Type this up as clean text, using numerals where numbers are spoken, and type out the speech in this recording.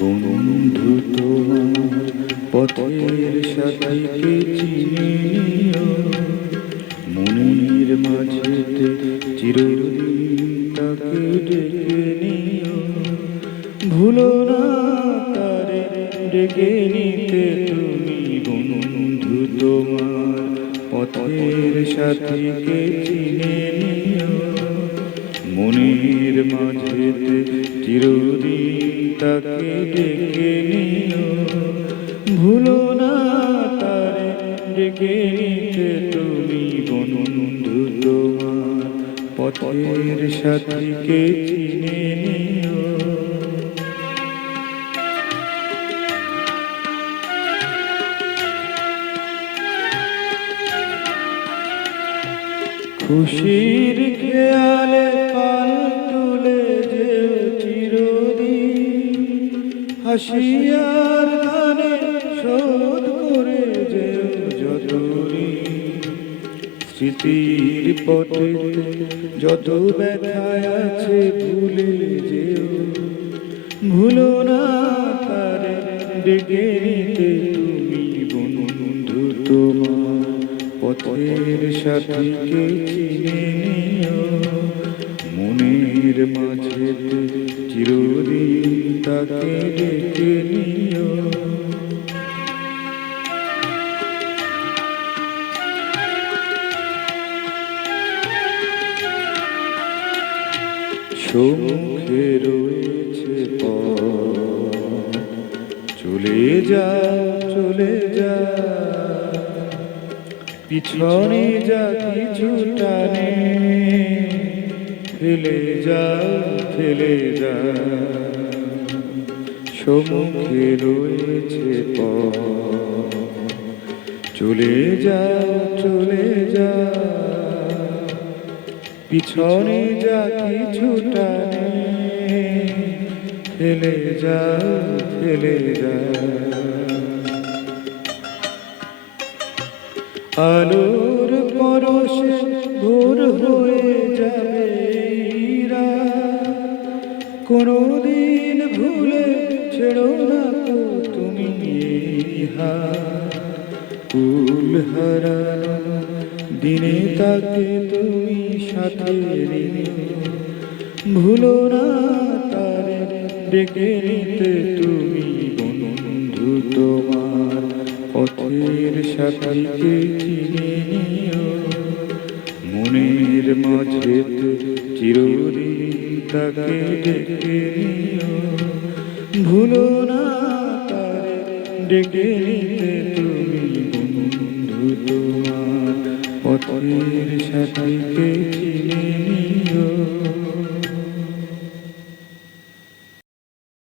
বন্ধু তোমার পথের সাথীকে চিনে নিও, মনের মাঝেতে চিরদিন তাকে ডেকে নিও। ভুলো না তারে ডেকে নিতে তুমি, বন্ধু তোমার পথের সাথীকে চিনে নিও, মনের মাঝেতে চিরদিন তাকে ডেকে নিও। ভুলো না তারে ডেকে নিতে তুমি, বন্ধু তোমার পথের সাথীকে চিনে নিও। খুশির খেয়ালে পাল তুলে যেও চিরদিন, হাসিয়ার গানে শোধ করে যেও যতদিন। স্মৃতির পথে যত ব্যথায় আছে ভুলে যেও, ভুলো না তারে ডেকে নিতে তুমি, বন্ধু তোমার পথের সাথীকে চিনে নিও, মনের মাঝেতে চিরদিন তাকে ডেকে নিও। সম্মুখে রয়েছে পথ, চলে যা চলে যা, পিছনে যা কিছুটা নেই, ফেলে যা ফেলে যা। সম্মুখে রয়েছে পথ, চলে যা চলে যা, পিছনে যা কিছুটা নেই, ফেলে যা ফেলে যা। আলোর পরশে ভোর হয়ে যাবে রাত, কোনদিন ভুলে ছেড়ো না তো তুমি এই হাত। কুল হারানো দিনে তাকে তুমি সাথে নিও, ভুলো না তারে ডেকে নিতে তুমি, বন্ধু তোমার পথের সাথীকে চিনে নিও, মনের মাঝেতে চিরদিন তাকে ডেকে নিও। ভুলো না তারে ডেকে নিতে তুমি, বন্ধু তোমার পথের সাথীকে চিনে নিও।